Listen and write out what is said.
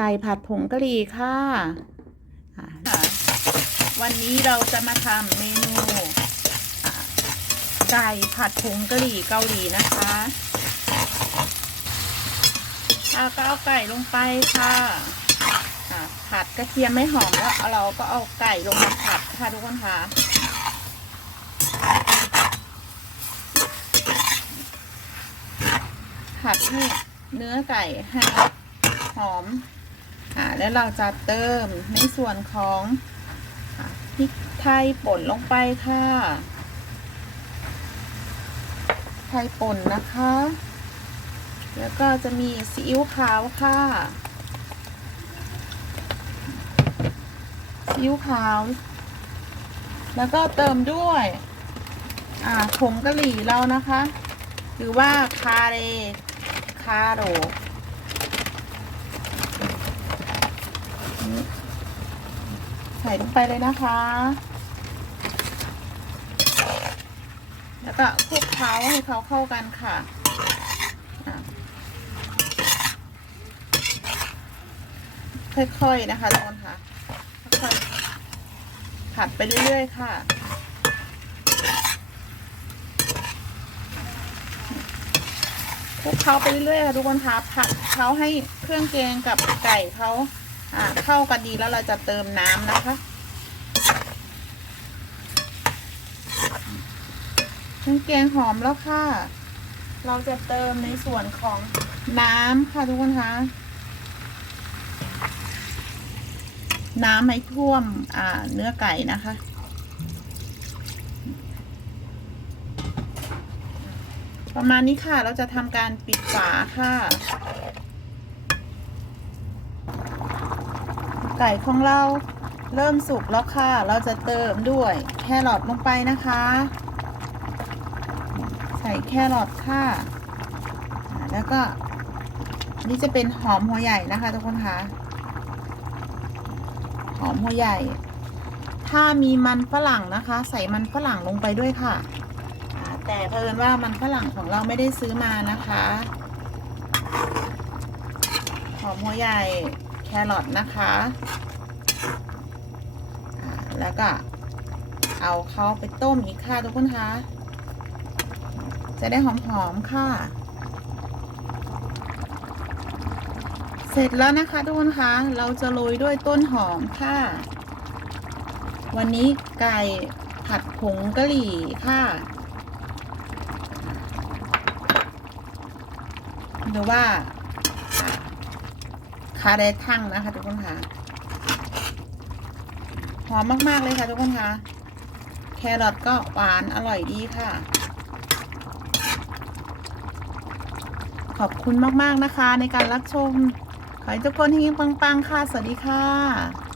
ไก่ผัดผงกะหรี่ค่ะ วันนี้เราจะมาทำเมนูไก่ผัดผงกะหรี่เกาหลีนะคะเราก็เอาไก่ลงไปค่ะผัดกระเทียมไม่หอมแล้วเราก็เอาไก่ลงมาผัดค่ะทุกคนค่ะผัดให้เนื้อไก่ให้หอม อ่าแล้วเราจะเติมในส่วนของพริกไทยป่นลงไปค่ะ ไทยป่นนะคะ แล้วก็จะมีซีอิ๊วขาวค่ะซีอิ๊วขาว แล้วก็เติมด้วยอ่าผงกะหรี่เรานะคะ หรือว่าคาเรคาโร นี่ใส่ลงไปเลยนะคะ แล้วก็คลุกเคล้าให้เขาเข้ากันค่ะค่อยๆนะคะทุกคนค่ะค่อยๆผัดไปเรื่อยๆค่ะ คลุกเคล้าไปเรื่อยๆค่ะทุกคนค่ะผัดเขาให้เครื่องแกงกับไก่เขา เข้ากันดีแล้วเราจะเติมน้ำนะคะเครื่องแกงหอมแล้วค่ะ เราจะเติมในส่วนของน้ำค่ะทุกคนคะ น้ำให้ท่วมอ่าเนื้อไก่นะคะ ประมาณนี้ค่ะเราจะทำการปิดฝาค่ะ ไก่ของเราเริ่มสุกแล้วค่ะ เราจะเติมด้วยแครอทลงไปนะคะ ใส่แครอทค่ะ แล้วก็นี่จะเป็นหอมหัวใหญ่นะคะทุกคนคะ หอมหัวใหญ่ ถ้ามีมันฝรั่งนะคะ ใส่มันฝรั่งลงไปด้วยค่ะ แต่เพิ่นว่ามันฝรั่งของเราไม่ได้ซื้อมานะคะ หอมหัวใหญ่ แครอทนะคะแล้วก็เอาเขาไปต้มอีกค่ะทุกคนคะ จะได้หอมๆค่ะ เสร็จแล้วนะคะทุกคนคะ เราจะโรยด้วยต้นหอมค่ะ วันนี้ไก่ผัดผงกะหรี่ค่ะ หรือว่า คาเรทั่งนะคะทุกคนค่ะหอมมากๆเลยค่ะทุกคนค่ะแครอทก็หวานอร่อยดีค่ะ ขอบคุณมากๆนะคะในการรับชม ขอให้ทุกคนเฮงปังๆ ค่ะ สวัสดีค่ะ